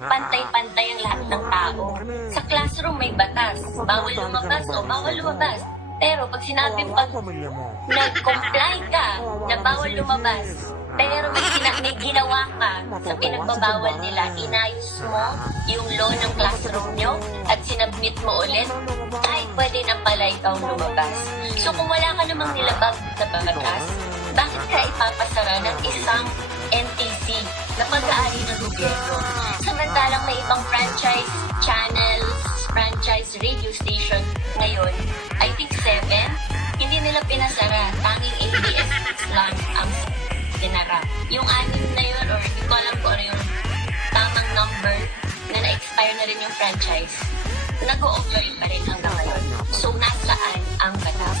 pantay-pantay ang lahat ng tao. Sa classroom may batas, bawal lumabas o bawal lumabas. Pero pag sinabing nag-comply ka na bawal lumabas, pero may ginawa ka sa pinagbabawal nila, inayos mo yung law ng classroom nyo at sinabmit mo ulit, ay pwede na pala ikaw lumabas. So kung wala ka namang nilabag na batas, bakit ka ipapasara ng isang NTC na pag-aari ng gobyerno? Samantalang may ibang franchise channels, franchise radio station ngayon, I think 7, hindi nila pinasara, tanging ABS lang ang dinara. Yung 6 na yun, or hindi ko alam kung ano yung tamang number na na-expire na rin yung franchise, nag-o-operate pa rin hanggang ngayon. So, nasaan ang batas?